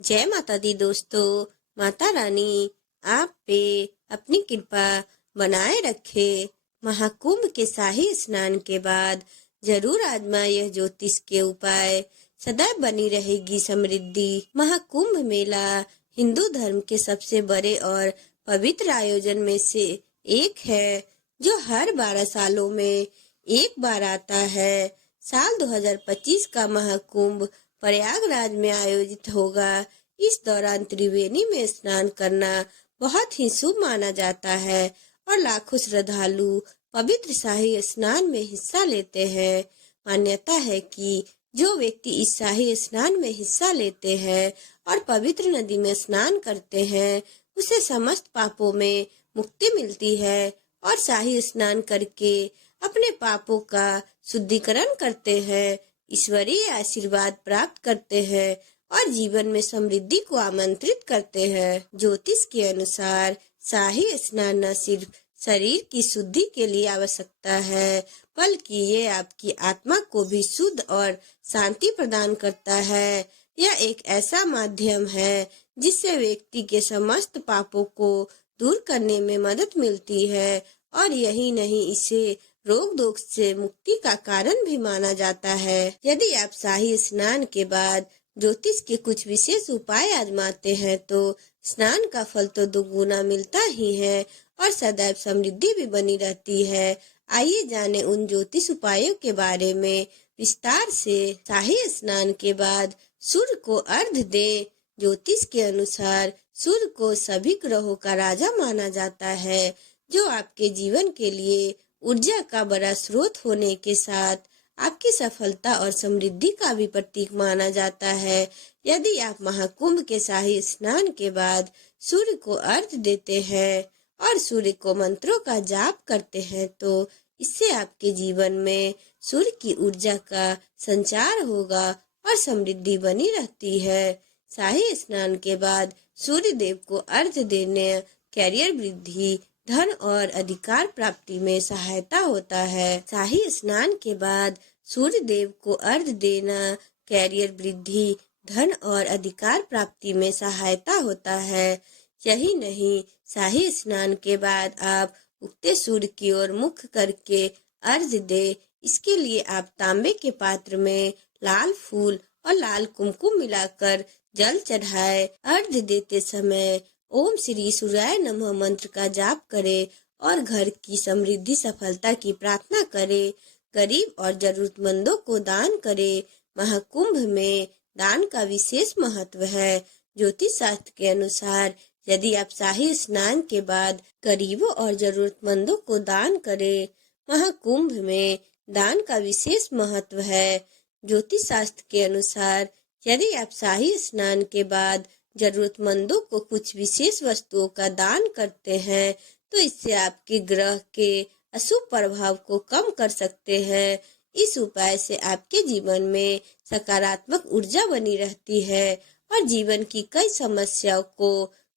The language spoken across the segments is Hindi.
जय माता दी दोस्तों। माता रानी आप पे अपनी कृपा बनाए रखे। महाकुंभ के शाही स्नान के बाद जरूर आजमा यह ज्योतिष के उपाय, सदैव बनी रहेगी समृद्धि। महाकुंभ मेला हिंदू धर्म के सबसे बड़े और पवित्र आयोजन में से एक है, जो हर 12 सालों में एक बार आता है। साल 2025 का महाकुंभ प्रयागराज में आयोजित होगा। इस दौरान त्रिवेणी में स्नान करना बहुत ही शुभ माना जाता है और लाखों श्रद्धालु पवित्र शाही स्नान में हिस्सा लेते हैं। मान्यता है कि जो व्यक्ति इस शाही स्नान में हिस्सा लेते हैं और पवित्र नदी में स्नान करते हैं, उसे समस्त पापों में मुक्ति मिलती है और शाही स्नान करके अपने पापों का शुद्धिकरण करते हैं, ईश्वरीय आशीर्वाद प्राप्त करते हैं और जीवन में समृद्धि को आमंत्रित करते हैं। ज्योतिष के अनुसार शाही स्नान न सिर्फ शरीर की शुद्धि के लिए आवश्यकता है, बल्कि ये आपकी आत्मा को भी शुद्ध और शांति प्रदान करता है। यह एक ऐसा माध्यम है जिससे व्यक्ति के समस्त पापों को दूर करने में मदद मिलती है और यही नहीं, इसे रोग दोष से मुक्ति का कारण भी माना जाता है। यदि आप शाही स्नान के बाद ज्योतिष के कुछ विशेष उपाय आजमाते हैं तो स्नान का फल तो दुगुना मिलता ही है और सदैव समृद्धि भी बनी रहती है। आइए जाने उन ज्योतिष उपायों के बारे में विस्तार से। शाही स्नान के बाद सूर्य को अर्घ्य दें। ज्योतिष के अनुसार सूर्य को सभी ग्रहों का राजा माना जाता है, जो आपके जीवन के लिए ऊर्जा का बड़ा स्रोत होने के साथ आपकी सफलता और समृद्धि का भी प्रतीक माना जाता है। यदि आप महाकुंभ के शाही स्नान के बाद सूर्य को अर्घ्य देते हैं और सूर्य को मंत्रों का जाप करते हैं, तो इससे आपके जीवन में सूर्य की ऊर्जा का संचार होगा और समृद्धि बनी रहती है। शाही स्नान के बाद सूर्य देव को अर्घ्य देने कैरियर वृद्धि, धन और अधिकार प्राप्ति में सहायता होता है। शाही स्नान के बाद सूर्य देव को अर्घ्य देना कैरियर वृद्धि, धन और अधिकार प्राप्ति में सहायता होता है। यही नहीं, शाही स्नान के बाद आप उगते सूर्य की ओर मुख करके अर्घ्य दे। इसके लिए आप तांबे के पात्र में लाल फूल और लाल कुमकुम मिलाकर जल चढ़ाए। अर्घ्य देते समय ओम श्री सूर्याय नमः मंत्र का जाप करें और घर की समृद्धि सफलता की प्रार्थना करें। गरीब और जरूरतमंदों को दान करें। महाकुंभ में दान का विशेष महत्व है। ज्योतिष शास्त्र के अनुसार यदि आप शाही स्नान के बाद गरीबों और जरूरतमंदों को दान करें, महाकुंभ में दान का विशेष महत्व है। ज्योतिष शास्त्र के अनुसार यदि आप शाही स्नान के बाद जरूरतमंदों को कुछ विशेष वस्तुओं का दान करते हैं, तो इससे आपके ग्रह के अशुभ प्रभाव को कम कर सकते हैं। इस उपाय से आपके जीवन में सकारात्मक ऊर्जा बनी रहती है और जीवन की कई समस्याओं को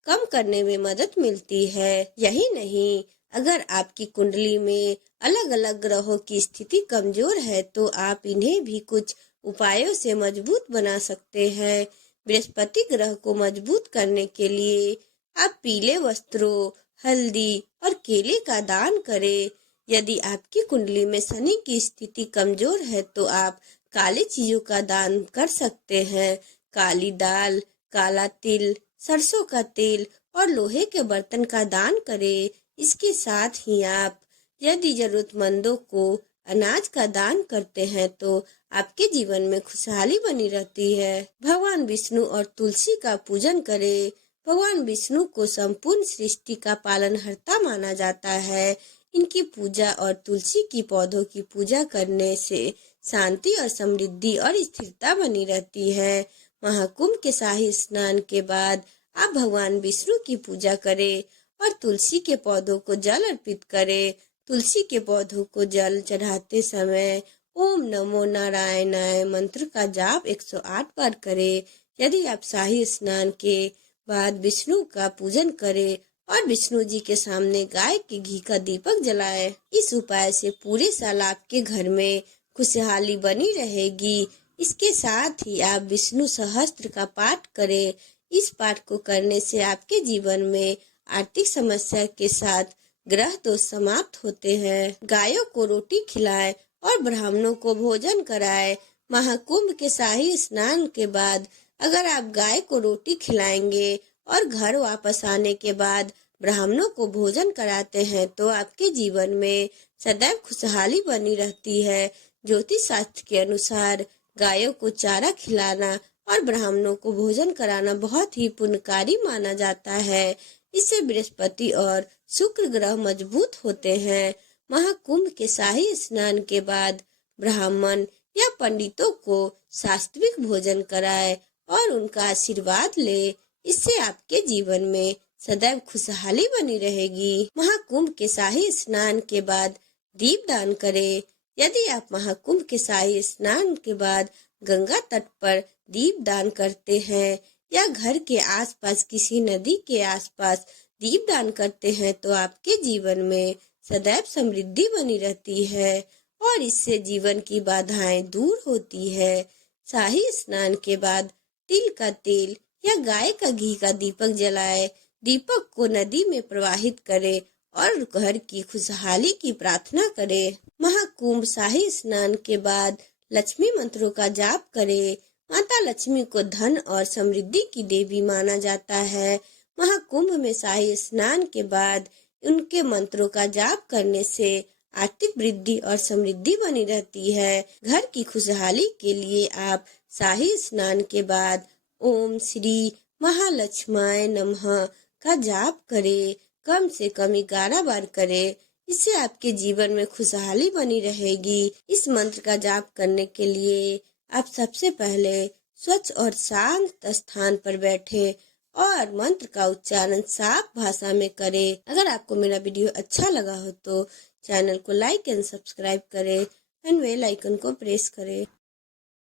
कम करने में मदद मिलती है। यही नहीं, अगर आपकी कुंडली में अलग अलग ग्रहों की स्थिति कमजोर है, तो आप इन्हें भी कुछ उपायों से मजबूत बना सकते हैं। बृहस्पति ग्रह को मजबूत करने के लिए आप पीले वस्त्रों, हल्दी और केले का दान करें। यदि आपकी कुंडली में शनि की स्थिति कमजोर है, तो आप काली चीजों का दान कर सकते हैं। काली दाल, काला तिल, सरसों का तेल और लोहे के बर्तन का दान करें। इसके साथ ही आप यदि जरूरतमंदों को अनाज का दान करते हैं, तो आपके जीवन में खुशहाली बनी रहती है। भगवान विष्णु और तुलसी का पूजन करें। भगवान विष्णु को संपूर्ण सृष्टि का पालनहर्ता माना जाता है। इनकी पूजा और तुलसी की पौधों की पूजा करने से शांति और समृद्धि और स्थिरता बनी रहती है। महाकुंभ के शाही स्नान के बाद आप भगवान विष्णु की पूजा करें और तुलसी के पौधों को जल अर्पित करें। तुलसी के पौधों को जल चढ़ाते समय ओम नमो नारायणाय मंत्र का जाप 108 बार करें। यदि आप शाही स्नान के बाद विष्णु का पूजन करें और विष्णु जी के सामने गाय के घी का दीपक जलाएं, इस उपाय से पूरे साल आपके घर में खुशहाली बनी रहेगी। इसके साथ ही आप विष्णु सहस्त्र का पाठ करें। इस पाठ को करने से आपके जीवन में आर्थिक समस्या के साथ ग्रह दोष समाप्त होते हैं। गायों को रोटी खिलाएं और ब्राह्मणों को भोजन कराएं। महाकुंभ के शाही स्नान के बाद अगर आप गाय को रोटी खिलाएंगे और घर वापस आने के बाद ब्राह्मणों को भोजन कराते हैं तो आपके जीवन में सदैव खुशहाली बनी रहती है। ज्योतिष शास्त्र के अनुसार गायों को चारा खिलाना और ब्राह्मणों को भोजन कराना बहुत ही पुण्यकारी माना जाता है। इससे बृहस्पति और शुक्र ग्रह मजबूत होते हैं। महाकुंभ के शाही स्नान के बाद ब्राह्मण या पंडितों को सात्विक भोजन कराए और उनका आशीर्वाद ले। इससे आपके जीवन में सदैव खुशहाली बनी रहेगी। महाकुंभ के शाही स्नान के बाद दीप दान करें। यदि आप महाकुंभ के शाही स्नान के बाद गंगा तट पर दीप दान करते हैं या घर के आसपास किसी नदी के आसपास दीप दान करते हैं तो आपके जीवन में सदैव समृद्धि बनी रहती है और इससे जीवन की बाधाएं दूर होती है। शाही स्नान के बाद तिल का तेल या गाय का घी का दीपक जलाए। दीपक को नदी में प्रवाहित करें और घर की खुशहाली की प्रार्थना करें। महाकुंभ शाही स्नान के बाद लक्ष्मी मंत्रों का जाप करें। माता लक्ष्मी को धन और समृद्धि की देवी माना जाता है। महाकुंभ में शाही स्नान के बाद उनके मंत्रों का जाप करने से आर्थिक वृद्धि और समृद्धि बनी रहती है। घर की खुशहाली के लिए आप शाही स्नान के बाद ओम श्री महालक्ष्माय नमः का जाप करें। कम से कम 11 बार करें। इससे आपके जीवन में खुशहाली बनी रहेगी। इस मंत्र का जाप करने के लिए आप सबसे पहले स्वच्छ और शांत स्थान पर बैठे और मंत्र का उच्चारण साफ भाषा में करें। अगर आपको मेरा वीडियो अच्छा लगा हो तो चैनल को लाइक एंड सब्सक्राइब करें एंड बेल आइकन को प्रेस करें।